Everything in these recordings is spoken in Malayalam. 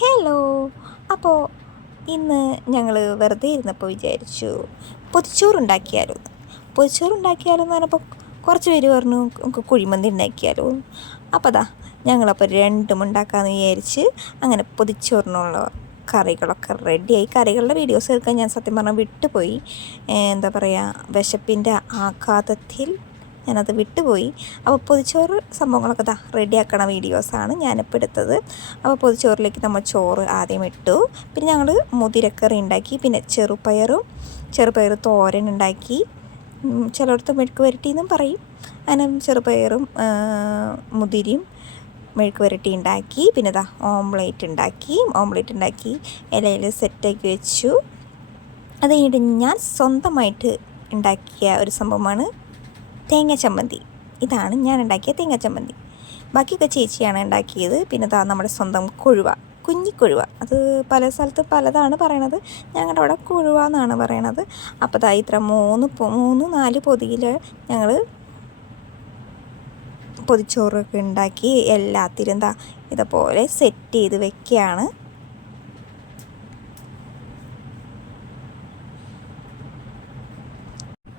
ഹലോ. അപ്പോൾ ഇന്ന് ഞങ്ങൾ വെറുതെ ഇരുന്നപ്പോൾ വിചാരിച്ചു പൊതിച്ചോറുണ്ടാക്കിയാലോ. പൊതിച്ചോറുണ്ടാക്കിയാലോ എന്ന് പറഞ്ഞപ്പോൾ കുറച്ച് പേര് പറഞ്ഞു നമുക്ക് കുഴിമന്തി ഉണ്ടാക്കിയാലോ. അപ്പോൾ ഞങ്ങളപ്പോൾ രണ്ടും ഉണ്ടാക്കാമെന്ന് വിചാരിച്ച് അങ്ങനെ പൊതിച്ചോറിനുള്ള കറികളൊക്കെ റെഡിയായി. കറികളുടെ വീഡിയോസ് എടുക്കാൻ ഞാൻ സത്യം പറഞ്ഞാൽ വിട്ടുപോയി. എന്താ പറയുക, വിശപ്പിൻ്റെ ആഘാതത്തിൽ ഞാനത് വിട്ടുപോയി. അപ്പോൾ പൊതിച്ചോറ് സംഭവങ്ങളൊക്കെ റെഡിയാക്കണ വീഡിയോസാണ് ഞാനിപ്പോൾ എടുത്തത്. അപ്പോൾ പൊതിച്ചോറിലേക്ക് നമ്മൾ ചോറ് ആദ്യം ഇട്ടു. പിന്നെ ഞങ്ങൾ മുതിരക്കറി ഉണ്ടാക്കി. പിന്നെ ചെറുപയർ തോരൻ ഉണ്ടാക്കി. ചിലയിടത്ത് മെഴുക്ക് വരട്ടി എന്നും പറയും. അങ്ങനെ ചെറുപയറും മുതിരയും മെഴുക്ക് വരട്ടി ഉണ്ടാക്കി. പിന്നെ ഓംലേറ്റ് ഉണ്ടാക്കി ഇലയിൽ സെറ്റാക്കി വെച്ചു. അത് കഴിഞ്ഞിട്ട് ഞാൻ സ്വന്തമായിട്ട് ഉണ്ടാക്കിയ ഒരു സംഭവമാണ് തേങ്ങ ചമ്മന്തി. ഇതാണ് ഞാൻ ഉണ്ടാക്കിയ തേങ്ങ ചമ്മന്തി. ബാക്കിയൊക്കെ ചേച്ചിയാണ് ഉണ്ടാക്കിയത്. പിന്നെ നമ്മുടെ സ്വന്തം കൊഴുവ, കുഞ്ഞിക്കൊഴുവ. അത് പല സ്ഥലത്ത് പലതാണ് പറയണത്. ഞങ്ങളുടെ അവിടെ കൊഴുവ എന്നാണ് പറയണത്. അപ്പോൾ ഇത്ര 3-4 പൊതിയിൽ ഞങ്ങൾ പൊതിച്ചോറൊക്കെ ഉണ്ടാക്കി എല്ലാത്തിലും ഇതുപോലെ സെറ്റ് ചെയ്ത് വെക്കുകയാണ്.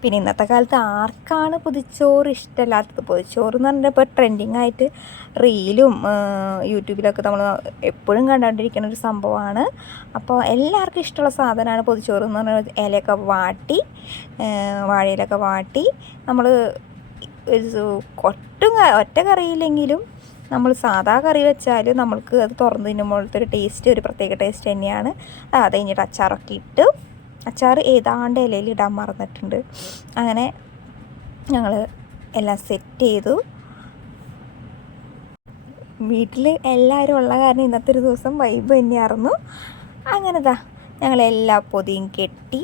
പിന്നെ ഇന്നത്തെ കാലത്ത് ആർക്കാണ് പൊതിച്ചോറ് ഇഷ്ടമല്ലാത്തത്? പൊതിച്ചോറ് എന്ന് പറഞ്ഞാൽ ഇപ്പോൾ ട്രെൻഡിങ് ആയിട്ട് റീലും യൂട്യൂബിലൊക്കെ നമ്മൾ എപ്പോഴും കണ്ടുകൊണ്ടിരിക്കുന്ന ഒരു സംഭവമാണ്. അപ്പോൾ എല്ലാവർക്കും ഇഷ്ടമുള്ള സാധനമാണ് പൊതിച്ചോറ് എന്ന് പറഞ്ഞാൽ. ഇലയൊക്കെ വാട്ടി, വാഴയിലൊക്കെ വാട്ടി നമ്മൾ ഒറ്റ കറിയില്ലെങ്കിലും നമ്മൾ സാധാ കറി വെച്ചാൽ നമ്മൾക്ക് അത് തുറന്ന് തിന്നുമ്പോഴത്തെ ഒരു ടേസ്റ്റ് ഒരു പ്രത്യേക ടേസ്റ്റ് തന്നെയാണ്. അത് കഴിഞ്ഞിട്ട് അച്ചാറൊക്കെ ഇട്ട്, അച്ചാർ ഏതാണ്ട് ഇലയിൽ ഇടാൻ മറന്നിട്ടുണ്ട്. അങ്ങനെ ഞങ്ങൾ എല്ലാം സെറ്റ് ചെയ്തു. വീട്ടിൽ എല്ലാവരും ഉള്ള കാരണം ഇന്നത്തെ ഒരു ദിവസം വൈബ് തന്നെയായിരുന്നു. അങ്ങനെ ഞങ്ങളെല്ലാ പൊതിയും കെട്ടി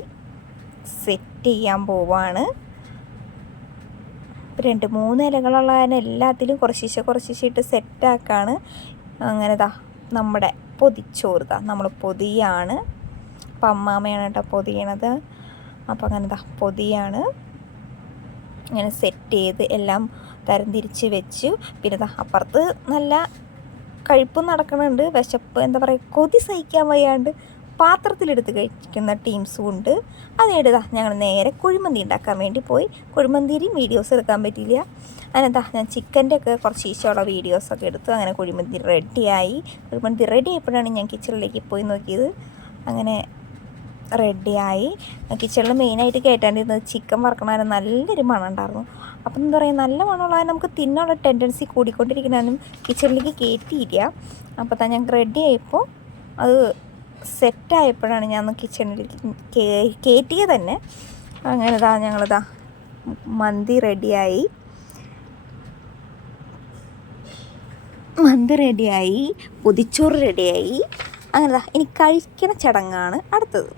സെറ്റ് ചെയ്യാൻ പോവാണ്. 2-3 ഇലകളുള്ള കാരണം എല്ലാത്തിലും കുറച്ചിട്ട് സെറ്റാക്കാണ്. അങ്ങനെ നമ്മുടെ പൊതിച്ചോറ് നമ്മൾ പൊതിയാണ്. അപ്പം അമ്മാമ്മയാണ് കേട്ടോ പൊതിയണത്. അപ്പോൾ അങ്ങനെ പൊതിയാണ്. ഇങ്ങനെ സെറ്റ് ചെയ്ത് എല്ലാം തരംതിരിച്ച് വെച്ചു. പിന്നെ അപ്പുറത്ത് നല്ല കഴിപ്പ് നടക്കുന്നുണ്ട്. വിശപ്പ് എന്താ പറയുക, കൊതി സഹിക്കാൻ വയ്യാണ്ട് പാത്രത്തിലെടുത്ത് കഴിക്കുന്ന ടീംസും ഉണ്ട്. അതിനിടെ ഞങ്ങൾ നേരെ കുഴിമന്തി ഉണ്ടാക്കാൻ വേണ്ടി പോയി. കുഴിമന്തിയും വീഡിയോസ് എടുക്കാൻ പറ്റിയില്ല. അങ്ങനെ ഞാൻ ചിക്കൻ്റെ ഒക്കെ കുറച്ച് ഈശോയുള്ള വീഡിയോസൊക്കെ എടുത്തു. അങ്ങനെ കുഴിമന്തി റെഡിയായി. കുഴിമന്തി റെഡി ആയപ്പോഴാണ് ഞാൻ കിച്ചണിലേക്ക് പോയി നോക്കിയത്. അങ്ങനെ റെഡിയായി. കിച്ചണിൽ മെയിനായിട്ട് കേട്ടാണ്ടിരുന്നത് ചിക്കൻ വറക്കണതിന് നല്ലൊരു മണം ഉണ്ടായിരുന്നു. അപ്പം എന്താ പറയുക, നല്ല മണമുള്ളതിന് നമുക്ക് തിന്നാനുള്ള ടെൻഡൻസി കൂടിക്കൊണ്ടിരിക്കുന്നതിനും കിച്ചണിലേക്ക് കയറ്റിയില്ല. അപ്പോൾ ഞങ്ങൾക്ക് റെഡി ആയപ്പോൾ അത് സെറ്റായപ്പോഴാണ് ഞാൻ കിച്ചണിലേക്ക് കയറ്റിയത് തന്നെ. അങ്ങനെ ഞങ്ങൾ മന്തി റെഡിയായി. പൊതിച്ചോറ് റെഡിയായി. അങ്ങനെ ഇനി കഴിക്കണ ചടങ്ങാണ് അടുത്തത്.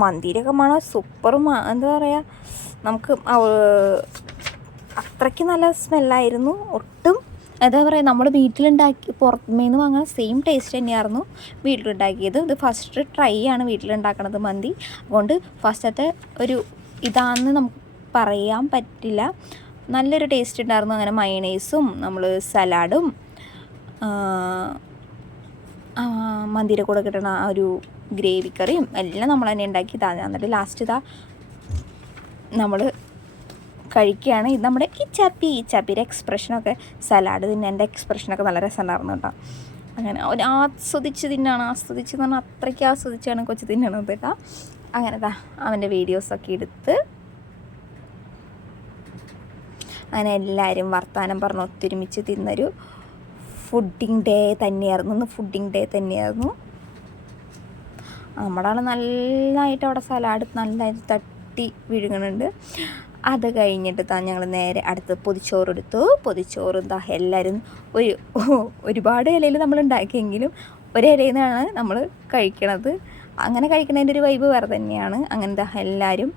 മന്തിയിലൊക്കെ മണം സൂപ്പർ. എന്താ പറയുക, നമുക്ക് അത്രയ്ക്ക് നല്ല സ്മെല്ലായിരുന്നു. ഒട്ടും എന്താ പറയുക, നമ്മൾ വീട്ടിലുണ്ടാക്കി പുറത്തുനിന്ന് വാങ്ങാൻ സെയിം ടേസ്റ്റ് തന്നെയായിരുന്നു വീട്ടിലുണ്ടാക്കിയത്. ഇത് ഫസ്റ്റ് ട്രൈ ആണ് വീട്ടിലുണ്ടാക്കണത് മന്തി. അതുകൊണ്ട് ഫസ്റ്റത്തെ ഒരു ഇതാണെന്ന് നമുക്ക് പറയാൻ പറ്റില്ല. നല്ലൊരു ടേസ്റ്റ് ഉണ്ടായിരുന്നു. അങ്ങനെ മയണൈസും നമ്മൾ സലാഡും മന്തിയുടെ കൂടെ കിട്ടുന്ന ആ ഒരു ഗ്രേവി കറിയും എല്ലാം നമ്മൾ തന്നെ ഉണ്ടാക്കി. എന്നിട്ട് ലാസ്റ്റ് നമ്മൾ കഴിക്കുകയാണ്. ഇത് നമ്മുടെ ചപ്പിയുടെ എക്സ്പ്രഷനൊക്കെ, സലാഡ് തിന്നേൻ്റെ എക്സ്പ്രഷനൊക്കെ നല്ല രസമുണ്ടായിരുന്നു കേട്ടോ. അങ്ങനെ ആസ്വദിച്ച് എന്ന് പറഞ്ഞാൽ അത്രയ്ക്ക് ആസ്വദിച്ചാണ് കൊച്ചു തിന്നണത് കേട്ടോ. അങ്ങനെ അവൻ്റെ വീഡിയോസൊക്കെ എടുത്ത് അങ്ങനെ എല്ലാവരും വർത്താനം പറഞ്ഞ് ഒത്തൊരുമിച്ച് തിന്നൊരു ഫുഡിങ് ഡേ തന്നെയായിരുന്നു. നമ്മുടെ ആൾ നല്ലതായിട്ട് അവിടെ സലാഡ് നല്ലതായിട്ട് തട്ടി വിഴുങ്ങുന്നുണ്ട്. അത് കഴിഞ്ഞിട്ട് ഞങ്ങൾ നേരെ അടുത്ത് പൊതിച്ചോറ് എടുത്തു. പൊതിച്ചോറ് എല്ലാവരും ഒരുപാട് ഇലയിൽ നമ്മൾ ഉണ്ടാക്കിയെങ്കിലും ഒരിലയിൽ നിന്നാണ് നമ്മൾ കഴിക്കണത്. അങ്ങനെ കഴിക്കണതിൻ്റെ ഒരു വൈബ് വേറെ തന്നെയാണ്. അങ്ങനെ എല്ലാവരും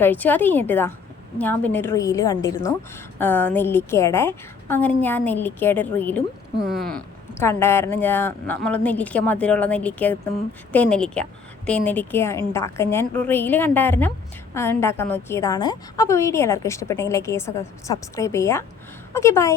കഴിച്ചു. അത് കഴിഞ്ഞിട്ട് ഞാൻ പിന്നെ ഒരു റീല് കണ്ടിരുന്നു നെല്ലിക്കയുടെ. അങ്ങനെ ഞാൻ നെല്ലിക്കയുടെ റീലും കണ്ട കാരണം നമ്മൾ നെല്ലിക്ക, മധുരമുള്ള നെല്ലിക്ക, തേനെല്ലിക്ക ഉണ്ടാക്കാൻ ഞാൻ റീല് കണ്ട കാരണം ഉണ്ടാക്കാൻ നോക്കിയതാണ്. അപ്പോൾ വീഡിയോ എല്ലാവർക്കും ഇഷ്ടപ്പെട്ടെങ്കിൽ ലൈക്ക് ചെയ്യുക, സബ്സ്ക്രൈബ് ചെയ്യുക. Okay, by.